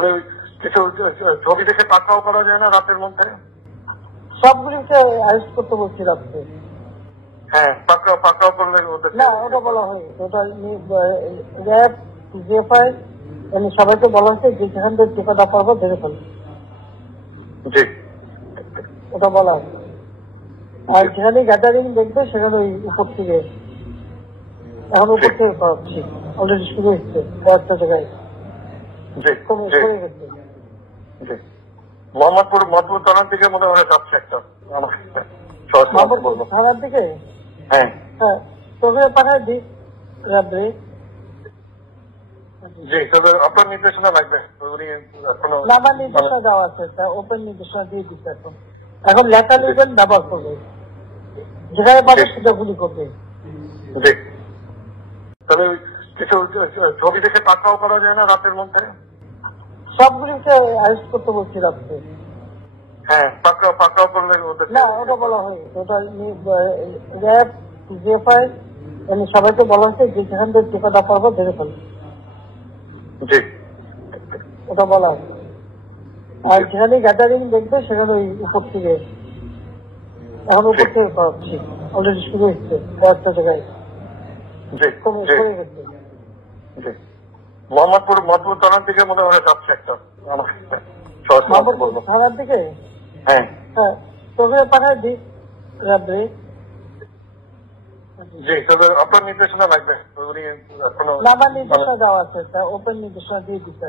তাহলে কিছু ছবি দেখে পাকড়াও করা যায় না রাতের মধ্যে? সবগুলিকে অ্যারেস্ট করতে বলছি রাত্রে। হ্যাঁ, পাকড়াও করলে না, ওটা বলা হয়, ওটা র্যাব জিএফআই সবাইকে বলা হচ্ছে যে যেখান থেকে টিকাটা পারবো ধরে ফেলবে। জি, ওটা বলা হয়। আর যেখানে গ্যাদারিং দেখবে সেখানে ওই উপর থেকে, এখন উপর থেকে করাচ্ছি, অলরেডি শুরু হচ্ছে কয়েকটা জায়গায় কমে গেছে। মোহাম্মদপুর থানার দিকে মনে হয় যাচ্ছে একটা থানার দিকে। হ্যাঁ হ্যাঁ, তোকে পাঠায় দিই রাত্রে। জি, তবে আপনার নির্দেশনা লাগবে। না, আমার নির্দেশনা দেওয়া আছে, ওপেন নির্দেশনা দিয়ে দিচ্ছে। এখন লেখা লিখবেন, ব্যবহার করবে, যেখানে পাবে সেটা গুলি করবে। জি, তবে কিছু ছবি দেখে পাকড়াও করা যায় না রাতের মধ্যে? সবগুলিকে অ্যারেস্ট করতে বলছি রাত্রে। হ্যাঁ, পাকড়াও করলে না, ওটা বলা হয়, ওটা র্যাব জিএফআই সবাইকে বলা হচ্ছে যে যেখান থেকে টিকাটা পারবো ধরে ফেলবে। জি, ওটা বলা হয়। আর যেখানে গ্যাদারিং দেখবে সেখানে ওই উপর থেকে, এখন উপর থেকে করাচ্ছি, অলরেডি শুরু হচ্ছে কয়েকটা জায়গায় কমে গেছে। মোহাম্মদপুর থানার দিকে মনে হয় যাচ্ছে একটা থানার দিকে। হ্যাঁ হ্যাঁ, তোকে পাঠায় দিই রাত্রে। জি, তবে আপনার নির্দেশনা লাগবে। না, আমার নির্দেশনা দেওয়া আছে, ওপেন নির্দেশনা দিয়ে দিচ্ছে।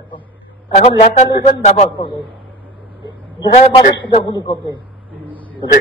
এখন লেখা লিখবেন, ব্যবহার করবে, যেখানে পাবে সেটা গুলি করবে। জি।